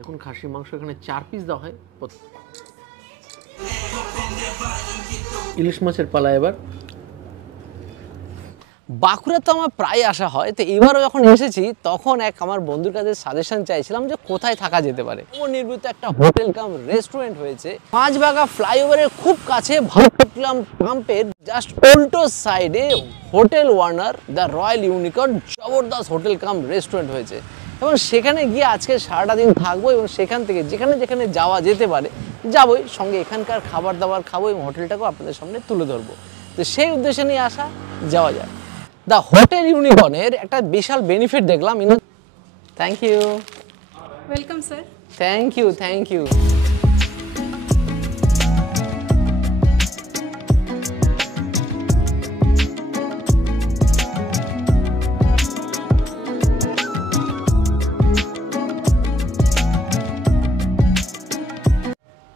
দেখুন খাসির মাংস এখানে 4 পিস দেওয়া হয়। ইলিশ মাছের পালা এবার। বাঁকুড়া তো আমার প্রায় আসা হয়, তো এবারও যখন এসেছি তখন আমার বন্ধুর কাছে সাজেশন চাইছিলাম যে কোথায় থাকা যেতে পারে। নির্মিত একটা হোটেল কাম রেস্টুরেন্ট হয়েছে পাঁচবাগা ফ্লাইওভারের খুব কাছে, ভারত পেট্রোলিয়াম পাম্পের জাস্ট উল্টো সাইডে hotel Warner the Royal Unicorn জবরদস্ত হোটেল কাম রেস্টুরেন্ট হয়েছে। এবং সেখানে গিয়ে আজকে সারাটা দিন থাকবো এবং সেখান থেকে যেখানে যেখানে যাওয়া যেতে পারে যাবোই, সঙ্গে এখানকার খাবার দাবার খাবো এবং হোটেলটাকেও আপনাদের সামনে তুলে ধরবো। তো সেই উদ্দেশ্যে নিয়ে আসা, যাওয়া যায়। দ্য হোটেল ইউনিকর্নের একটা বিশাল বেনিফিট দেখলাম। Thank you. Welcome sir. Thank you, thank you.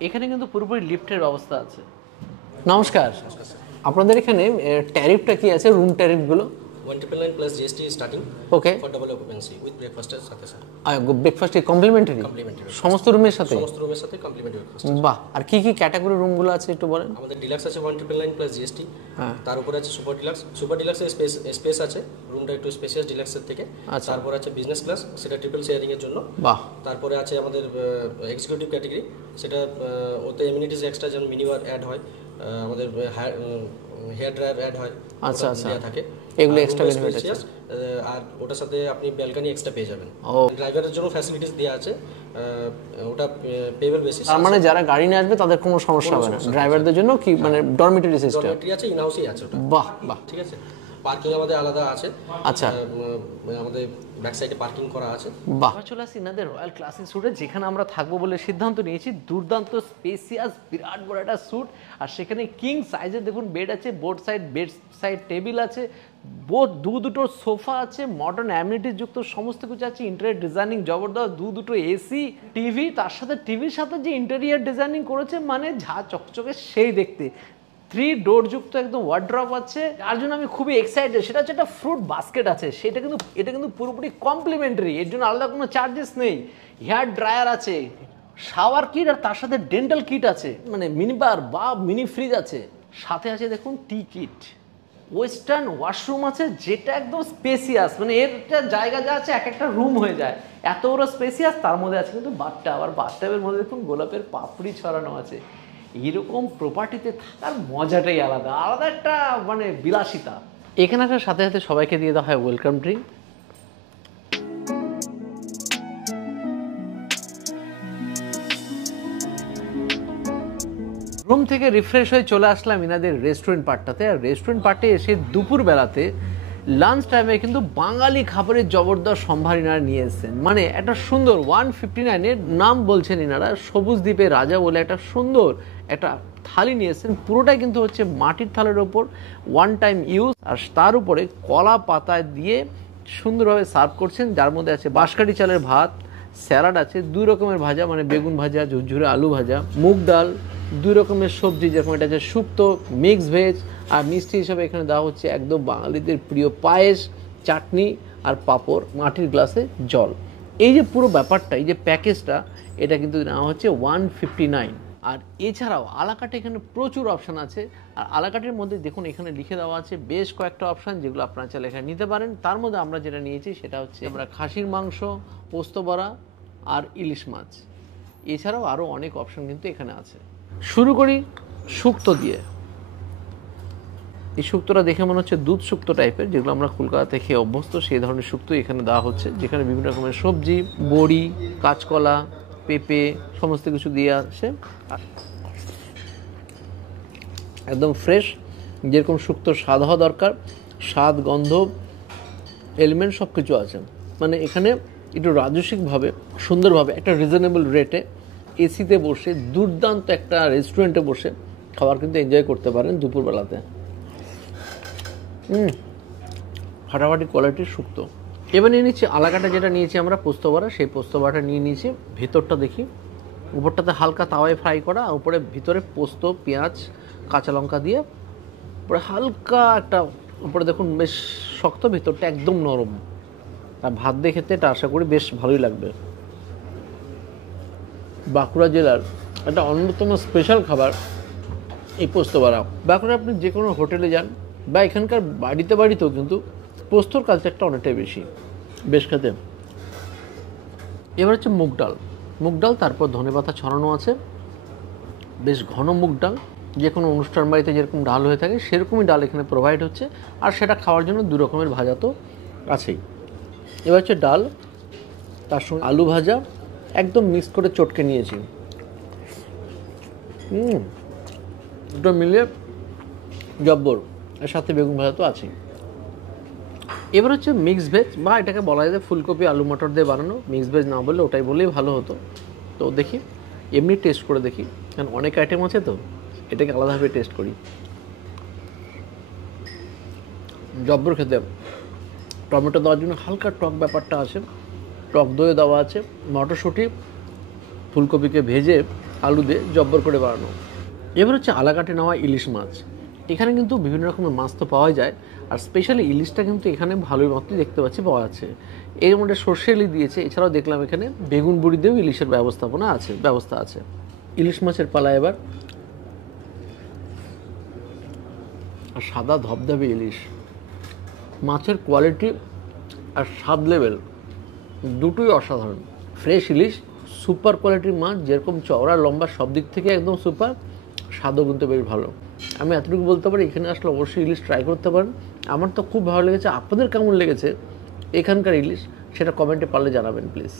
এখানে কিন্তু পুরোপুরি লিফটের ব্যবস্থা আছে। নমস্কার, আপনাদের এখানে ট্যারিফটা কি আছে, রুম ট্যারিফগুলো? 199 plus GST starting. Okay. For double occupancy with breakfast এর সাথে স্যার। Breakfast complimentary? কমপ্লিমেন্টারি। সমস্ত রুমের সাথে? সমস্ত রুমের সাথে কমপ্লিমেন্টারি ব্রেকফাস্ট। বাহ। আর কি কি ক্যাটাগরি রুমগুলো আছে একটু বলেন। আমাদের ডিলাক্স আছে 1999 plus GST। হ্যাঁ। তার উপরে আছে সুপার ডিলাক্স। সুপার ডিলাক্সের স্পেস আছে, রুমটা একটু স্পেশিয়াস ডিলাক্সের থেকে। আচ্ছা। তারপর আছে বিজনেস ক্লাস, সেটা ট্রিপল শেয়ারিং এর জন্য। বাহ। তারপরে আছে আমাদের এক্সিকিউটিভ ক্যাটাগরি, সেটা ওতে এমিনিটিস এক্সট্রা যেমন মিনিবার অ্যাড হয়, আমাদের হেয়ার ড্রায়ার অ্যাড হয়। আচ্ছা আচ্ছা, থাকে এগুলো এক্সট্রা বেনিফিট আছে। আর ওটার সাথে আপনি ব্যালকনি এক্সট্রা পেয়ে যাবেন। ও, ড্রাইভারের জন্য ফ্যাসিলিটিস দেওয়া আছে, ওটা পেবল বেসিস। তার মানে যারা গাড়ি নিয়ে আসবে তাদের কোনো সমস্যা হবে না। ড্রাইভারদের জন্য কি মানে ডরমিটরি সিস্টেম? ডরমিটরি আছে, ইন হাউসই আছে ওটা। বাহ বাহ, ঠিক আছে। পার্কিং আমাদের আলাদা আছে। আচ্ছা, আমাদের ব্যাক সাইডে পার্কিং করা আছে। বাহ। চলে আসি ইনাদের রয়্যাল ক্লাসিক স্যুটে, যেখানে আমরা থাকবো বলে সিদ্ধান্ত নিয়েছি। দুর্দান্ত স্পেসিয়াস বিরাট বড় একটা স্যুট, আর সেখানে কিং সাইজের দেখুন বেড আছে, বোর্ড সাইড টেবিল আছে, দুটো সোফা আছে, মডার্ন অ্যামিনিটিস যুক্ত সমস্ত কিছু আছে, ইন্টেরিয়র ডিজাইনিং জবরদস্ত, দুটো এসি, টিভি, তার সাথে টিভির সাথে যে ইন্টেরিয়র ডিজাইনিং করেছে মানে ঝা চকচকে সেই দেখতে। 3 ডোর যুক্ত একদম ওয়ার্ড্রপ আছে, যার জন্য আমি খুবই এক্সাইটেড। সেটা হচ্ছে একটা ফ্রুট বাস্কেট আছে, এটা কিন্তু পুরোপুরি কমপ্লিমেন্টারি, এর জন্য আলাদা কোনো চার্জেস নেই। হেয়ার ড্রায়ার আছে, শাওয়ার কিট, আর তার সাথে ডেন্টাল কিট আছে, মানে মিনি বার বা মিনি ফ্রিজ আছে, সাথে আছে দেখুন টি কিট। ওয়েস্টার্ন ওয়াশরুম আছে, যেটা একদম স্পেসিয়াস, মানে এরটা জায়গা যা আছে এক একটা রুম হয়ে যায়, এত বড় স্পেসিয়াস। তার মধ্যে আছে কিন্তু বাথটাব, আর বাথটাবের মধ্যে দেখুন গোলাপের পাপড়ি ছড়ানো আছে। এরকম প্রপার্টিতে থাকার মজাটাই আলাদা, আলাদা একটা মানে বিলাসিতা। এখানে আসার সাথে সাথে সবাইকে দিয়ে দেওয়া হয় ওয়েলকাম ড্রিঙ্ক। রুম থেকে রিফ্রেশ হয়ে চলে আসলাম ইনাদের রেস্টুরেন্ট পার্টটাতে। আর রেস্টুরেন্ট পার্টে এসে দুপুরবেলাতে লাঞ্চ টাইমে কিন্তু বাঙালি খাবারের জবরদস্ত সম্ভার ইনারা নিয়ে এসেছেন। মানে একটা সুন্দর 159-এর নাম বলছেন ইনারা, সবুজ দ্বীপের রাজা বলে একটা সুন্দর একটা থালি নিয়ে এসেছেন। পুরোটাই কিন্তু হচ্ছে মাটির থালের ওপর, ওয়ান টাইম ইউজ, আর তার উপরে কলা পাতায় দিয়ে সুন্দরভাবে সার্ভ করছেন, যার মধ্যে আছে বাঁশকাঠি চালের ভাত, স্যালাড আছে, 2 রকমের ভাজা, মানে বেগুন ভাজা, ঝুরঝুরে আলু ভাজা, মুগ ডাল, 2 রকমের সবজি, যেরকম এটা আছে শুক্তো, মিক্স ভেজ, আর মিষ্টি হিসাবে এখানে দেওয়া হচ্ছে একদম বাঙালিদের প্রিয় পায়েস, চাটনি আর পাঁপড়, মাটির গ্লাসে জল। এই যে পুরো ব্যাপারটা, এই যে প্যাকেজটা, এটা কিন্তু নেওয়া হচ্ছে 159। আর এছাড়াও আলাকাটে এখানে প্রচুর অপশান আছে। আর আলাকাটের মধ্যে দেখুন এখানে লিখে দেওয়া আছে বেশ কয়েকটা অপশান, যেগুলো আপনারা চাইলে এখানে নিতে পারেন। তার মধ্যে আমরা যেটা নিয়েছি সেটা হচ্ছে আমরা খাসির মাংস, পোস্ত বড়া আর ইলিশ মাছ। এছাড়াও আরও অনেক অপশান কিন্তু এখানে আছে। শুরু করি শুক্তো দিয়ে। এই শুক্তোটা দেখে মনে হচ্ছে দুধ শুক্তো টাইপের, যেগুলো আমরা কলকাতাতে খেয়ে অভ্যস্ত, সেই ধরনের শুক্তো এখানে দেওয়া হচ্ছে, যেখানে বিভিন্ন রকমের সবজি, বড়ি, কাঁচকলা, পেঁপে সমস্ত কিছু দিয়ে আসে, একদম ফ্রেশ, যেরকম শুক্তোর স্বাদ হওয়া দরকার, স্বাদ, গন্ধ, এলিমেন্ট সব কিছু আছে। মানে এখানে একটু রাজস্বিকভাবে সুন্দরভাবে একটা রিজনেবল রেটে এসিতে বসে দুর্দান্ত একটা রেস্টুরেন্টে বসে খাবার কিন্তু এনজয় করতে পারেন দুপুরবেলাতে। ফাটাফাটি কোয়ালিটির শুক্তো। এবার নিয়ে নিচ্ছি আলাকাটা, যেটা নিয়েছি আমরা পোস্ত বড়া, সেই পোস্ত বড়াটা নিয়ে নিয়েছি। ভিতরটা দেখি, উপরটাতে হালকা তাওয়ায় ফ্রাই করা, উপরে ভিতরে পোস্ত, পেঁয়াজ, কাঁচা লঙ্কা দিয়ে, উপরে হালকা একটা, উপরে দেখুন বেশ শক্ত, ভিতরটা একদম নরম। আর ভাত দিয়ে খেতে এটা আশা করি বেশ ভালোই লাগবে। বাঁকুড়া জেলার একটা অন্যতম স্পেশাল খাবার এই পোস্ত বড়া। বাঁকুড়া আপনি যে কোনো হোটেলে যান বা এখানকার বাড়িতেও কিন্তু পোস্তর কালচারটা অনেকটাই বেশ খেতে। এবার হচ্ছে মুগ ডাল, তারপর ধনেপাতা ছড়ানো আছে, বেশ ঘন মুগ ডাল। যে কোনো অনুষ্ঠান বাড়িতে যেরকম ডাল হয়ে থাকে সেরকমই ডাল এখানে প্রোভাইড হচ্ছে, আর সেটা খাওয়ার জন্য 2 রকমের ভাজা তো আছেই। এবার হচ্ছে ডাল, তার সঙ্গে আলু ভাজা একদম মিক্স করে চটকে নিয়েছি। দুটো মিলিয়ে জব্বর, এর সাথে বেগুন ভাজা তো আছেই। এবার হচ্ছে মিক্স ভেজ, বা এটাকে বলা যায় ফুলকপি আলু মটর দিয়ে বানানো। মিক্স ভেজ না বললে ওটাই বললেই ভালো হতো। তো দেখি এমনি টেস্ট করে দেখি, কারণ অনেক আইটেম আছে তো এটাকে আলাদাভাবে টেস্ট করি। জব্বর খেতে। টমেটো দেওয়ার জন্য হালকা টক ব্যাপারটা আছে, টক দই দেওয়া আছে, মটরশুঁটি ফুলকপিকে ভেজে আলু দিয়ে জব্বর করে বানানো। এবার হচ্ছে আলাকাটে নেওয়া ইলিশ মাছ। এখানে কিন্তু বিভিন্ন রকমের মাছ তো পাওয়া যায়, আর স্পেশালি ইলিশটা কিন্তু এখানে ভালোই মতোই দেখতে পাচ্ছি পাওয়া যাচ্ছে। এর মধ্যে সর্ষে ইলিশ দিয়েছে, এছাড়াও দেখলাম এখানে বেগুন বড়ি দিয়েও ইলিশের ব্যবস্থা আছে। ইলিশ মাছের পালা এবার। আর সাদা ধবধবে ইলিশ, মাছের কোয়ালিটি আর স্বাদ লেভেল দুটোই অসাধারণ। ফ্রেশ ইলিশ, সুপার কোয়ালিটির মাছ, যেরকম চওড়া লম্বা সব দিক থেকে একদম সুপার, স্বাদও কিন্তু বেশ ভালো। আমি এতটুকু বলতে পারি এখানে আসলে অবশ্যই ইলিশ ট্রাই করতে পারেন। আমার তো খুব ভালো লেগেছে। আপনাদের কেমন লেগেছে এখানকার ইলিশ সেটা কমেন্টে পারলে জানাবেন প্লিজ।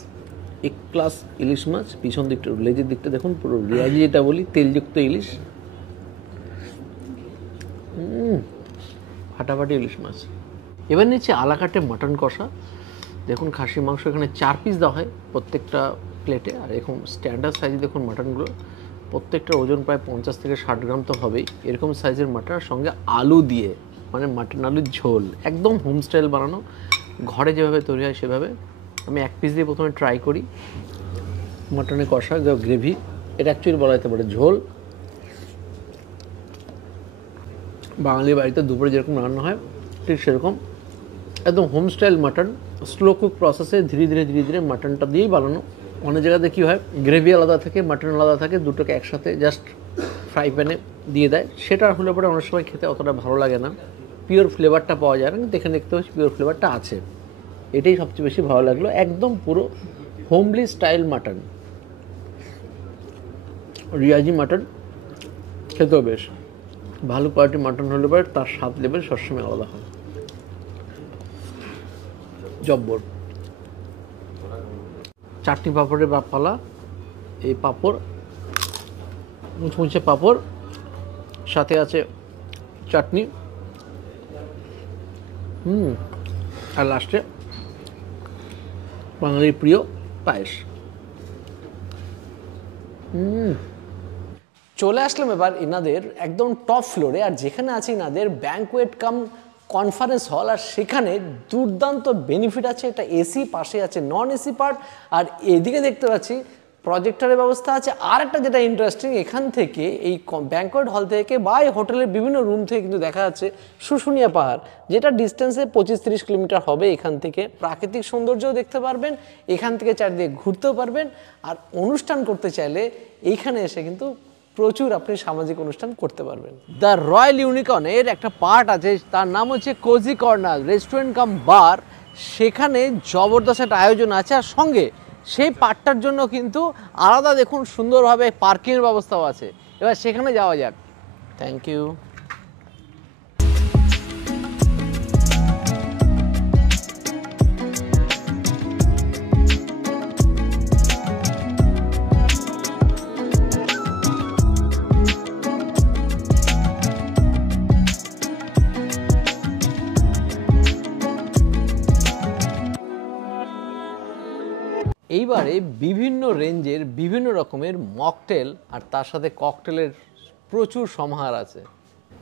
এক ক্লাস ইলিশ মাছ, পিছন দিকটা লেজের দিকটা দেখুন, পুরো রেয়াজি যেটা বলি তেলযুক্ত ইলিশ। ফাটাফাটি ইলিশ মাছ। এবার নিচ্ছে আলাকাটে মাটন কষা। দেখুন খাসি মাংস এখানে 4 পিস দেওয়া হয় প্রত্যেকটা প্লেটে, আর এরকম স্ট্যান্ডার্ড সাইজে দেখুন মাটনগুলো, প্রত্যেকটার ওজন প্রায় 50 থেকে 60 গ্রাম তো হবেই। এরকম সাইজের মাটন, সঙ্গে আলু দিয়ে, মানে মাটন আলুর ঝোল, একদম হোম স্টাইল বানানো, ঘরে যেভাবে তৈরি হয় সেভাবে। আমি 1 পিস দিয়ে প্রথমে ট্রাই করি। মাটনের কষা গ্রেভি, এটা অ্যাকচুয়ালি বলা যেতে পারে ঝোল। বাঙালি বাড়িতে দুপুরে যেরকম রান্না হয় ঠিক সেরকম, একদম home style mutton, slow cook প্রসেসে ধীরে ধীরে মাটনটা দিয়েই বানানো। অনেক জায়গাতে কী হয়, গ্রেভি আলাদা থাকে, মাটন আলাদা থাকে, দুটোকে একসাথে জাস্ট ফ্রাই প্যানে দিয়ে দেয়। সেটা হলে পরে অনেক সময় খেতে অতটা ভালো লাগে না, পিওর ফ্লেভারটা পাওয়া যায় না। কিন্তু এখানে দেখতে পাচ্ছি পিওর ফ্লেভারটা আছে, এটাই সবচেয়ে বেশি ভালো লাগলো। একদম পুরো homely style mutton, Riaji mutton, খেতেও বেশ ভালো কোয়ালিটি মাটন হলে পরে তার স্বাদ লেভেল সবসময় আলাদা হয়। জব্বর। চাটনি পাঁপড়ের পালা, এই পাঁপড় মুচমুচে পাঁপড়, সাথে আছে চাটনি, আর লাস্টে বাঙালির প্রিয় পায়েস। চলে আসলাম এবার ইনাদের একদম টপ ফ্লোরে, আর যেখানে আছে ইনাদের ব্যাঙ্কোয়েট কাম কনফারেন্স হল, আর সেখানে দুর্দান্ত বেনিফিট আছে। এটা এসি, পাশে আছে নন এসি পার্ট, আর এদিকে দেখতে পাচ্ছি প্রজেক্টরের ব্যবস্থা আছে। আর একটা যেটা ইন্টারেস্টিং, এখান থেকে এই ব্যাঙ্কোয়েট হল থেকে বা এই হোটেলের বিভিন্ন রুম থেকে কিন্তু দেখা যাচ্ছে শুশুনিয়া পাহাড়, যেটা ডিস্টেন্সে 25-30 কিলোমিটার হবে এখান থেকে। প্রাকৃতিক সৌন্দর্যও দেখতে পারবেন, এখান থেকে চারদিকে ঘুরতেও পারবেন, আর অনুষ্ঠান করতে চাইলে এইখানে এসে কিন্তু প্রচুর আপনি সামাজিক অনুষ্ঠান করতে পারবেন। দ্য রয়্যাল ইউনিকর্নের একটা পার্ট আছে, তার নাম হচ্ছে কোজি কর্নার রেস্টুরেন্ট কাম বার। সেখানে জবরদস্ত একটা আয়োজন আছে, আর সঙ্গে সেই পার্টটার জন্য কিন্তু আলাদা দেখুন সুন্দরভাবে পার্কিংয়ের ব্যবস্থাও আছে। এবার সেখানে যাওয়া যাক। Thank you. এইবারে বিভিন্ন রেঞ্জের বিভিন্ন রকমের মকটেল আর তার সাথে ককটেলের প্রচুর সমাহার আছে।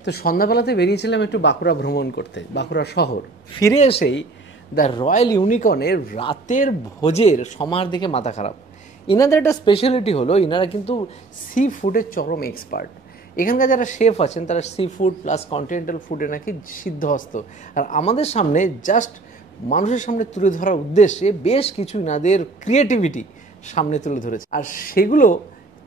তো সন্ধ্যাবেলাতে বেরিয়েছিলাম একটু বাঁকুড়া ভ্রমণ করতে, বাঁকুড়া শহর। ফিরে এসেই দ্য রয়্যাল ইউনিকর্নের রাতের ভোজের সমাহার দেখে মাথা খারাপ। ইনাদের একটা স্পেশালিটি হলো ইনারা কিন্তু সি ফুডের চরম এক্সপার্ট। এখানকার যারা শেফ আছেন তারা সি ফুড প্লাস কন্টিনেন্টাল ফুডে নাকি সিদ্ধহস্ত। আর আমাদের সামনে জাস্ট মানুষের সামনে তুলে ধরার উদ্দেশ্যে বেশ কিছু ইনাদের ক্রিয়েটিভিটি সামনে তুলে ধরেছে, আর সেগুলো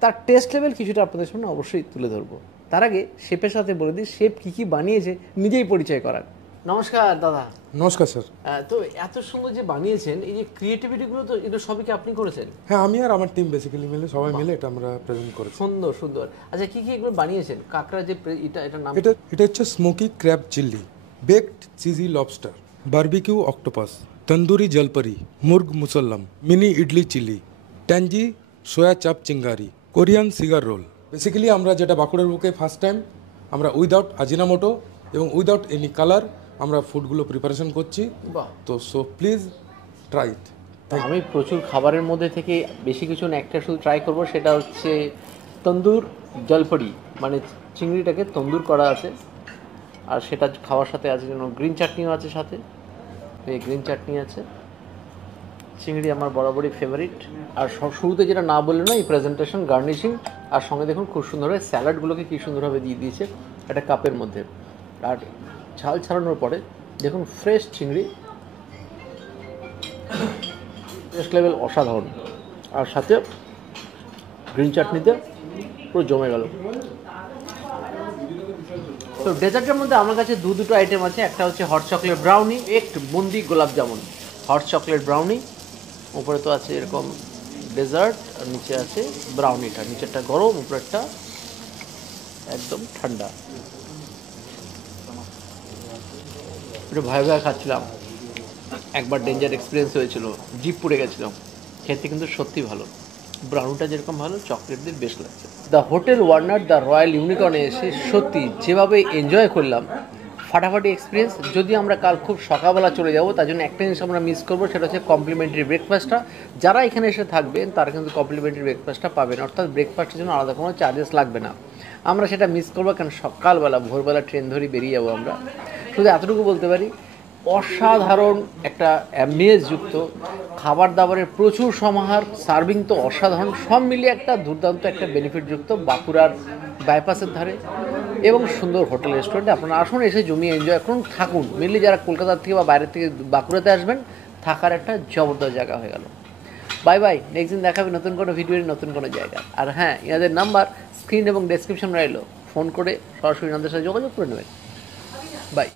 তার টেস্ট লেভেল কিছুটা আপনাদের সামনে অবশ্যই তুলে ধরবো। তার আগে শেফের সাথে বলে দিই শেফ কী কী বানিয়েছে নিজেই পরিচয় করার। নমস্কার দাদা। নমস্কার স্যার। তো এত সুন্দর যে বানিয়েছেন, এই যে ক্রিয়েটিভিটিগুলো, তো এটা সবই কি আপনি করেছেন? হ্যাঁ, আমি আর আমার টিম বেসিক্যালি মিলে সবাই মিলে এটা আমরা প্রেজেন্ট করেছি। সুন্দর সুন্দর। আচ্ছা, কি কি এগুলো বানিয়েছেন? কাঁকড়া যে এটার নাম? এটা হচ্ছে smoky crab chilli, baked cheesy lobster, barbecue octopus, tandoori জলপরি, murg musallam, mini idli chilli, tangy soya chaap চিঙ্গারি, কোরিয়ান সিগার রোল। বেসিক্যালি আমরা যেটা বাঁকুড়ার বুকে ফার্স্ট টাইম আমরা উইদাউট আজিনামোটো এবং উইদাউট এনি কালার আমরা ফুডগুলো প্রিপারেশন করছি। বাহ। তো সো প্লিজ ট্রাই ইট। আমি প্রচুর খাবারের মধ্যে থেকে বেশি কিছু না, একটা শুধু ট্রাই করব, সেটা হচ্ছে তন্দুর জলপরি, মানে চিংড়িটাকে তন্দুর করা আছে, আর সেটা খাওয়ার সাথে আছে যেন গ্রিন চাটনিও আছে সাথে, এই গ্রিন চাটনি আছে। চিংড়ি আমার বরাবরই ফেভারিট। আর শুরুতে যেটা না বললে না, এই প্রেজেন্টেশন, গার্নিশিং, আর সঙ্গে দেখুন খুব সুন্দরভাবে স্যালাডগুলোকে কী সুন্দরভাবে দিয়ে দিয়েছে একটা কাপের মধ্যে। আর ঝাল ছাড়ানোর পরে দেখুন ফ্রেশ চিংড়ি, টেস্ট লেভেল অসাধারণ, আর সাথে গ্রিন চাটনিতে পুরো জমে গেল। তো ডেজার্টের মধ্যে আমার কাছে দুটো আইটেম আছে, একটা হচ্ছে হট চকলেট ব্রাউনি, একটা বুন্দি গোলাপ জামুন। হট চকলেট ব্রাউনি, উপরে তো আছে এরকম ডেজার্ট, আর নিচে আছে ব্রাউনিটা, নিচেরটা গরম, উপরেরটা একদম ঠান্ডা। একটু ভয় ভয় খাচ্ছিলাম, একবার ডেঞ্জার এক্সপিরিয়েন্স হয়েছিল, জিপ পুড়ে গেছিলাম। খেতে কিন্তু সত্যি ভালো, ব্রাউনটা যেরকম ভালো, চকলেট দিয়ে বেশ লাগছে। The hotel Warner the Royal ইউনিকর্নে এসে সত্যি যেভাবে এনজয় করলাম, ফাটাফাটি এক্সপিরিয়েন্স। যদি আমরা কাল খুব সকালবেলা চলে যাব, তার জন্য একটা জিনিস আমরা মিস করবো, সেটা হচ্ছে কমপ্লিমেন্টারি ব্রেকফাস্টটা। যারা এখানে এসে থাকবেন তারা কিন্তু কমপ্লিমেন্টারি ব্রেকফাস্টটা পাবেন, অর্থাৎ ব্রেকফাস্টের জন্য আলাদা কোনো চার্জেস লাগবে না। আমরা সেটা মিস করবো, কারণ সকালবেলা ভোরবেলা ট্রেন ধরে বেরিয়ে যাবো আমরা। শুধু এতটুকু বলতে পারি, অসাধারণ একটা অ্যাম্বিয়েন্স যুক্ত খাবার দাবারের প্রচুর সমাহার, সার্ভিং তো অসাধারণ, সব মিলিয়ে একটা দুর্দান্ত একটা বেনিফিট যুক্ত বাঁকুড়ার বাইপাসের ধারে এবং সুন্দর হোটেল রেস্টুরেন্টে আপনারা আসুন, এসে জমিয়ে এনজয় করুন, থাকুন। মেনলি যারা কলকাতার থেকে বা বাইরের থেকে বাঁকুড়াতে আসবেন, থাকার একটা জবরদস্ত জায়গা হয়ে গেল। বাই বাই, নেক্সট দিন দেখাবে নতুন কোনো ভিডিওর নতুন কোনো জায়গা। আর হ্যাঁ, এনাদের নাম্বার স্ক্রিন এবং ডেসক্রিপশন রইল, ফোন করে সরাসরি এনাদের সাথে যোগাযোগ করে নেবেন।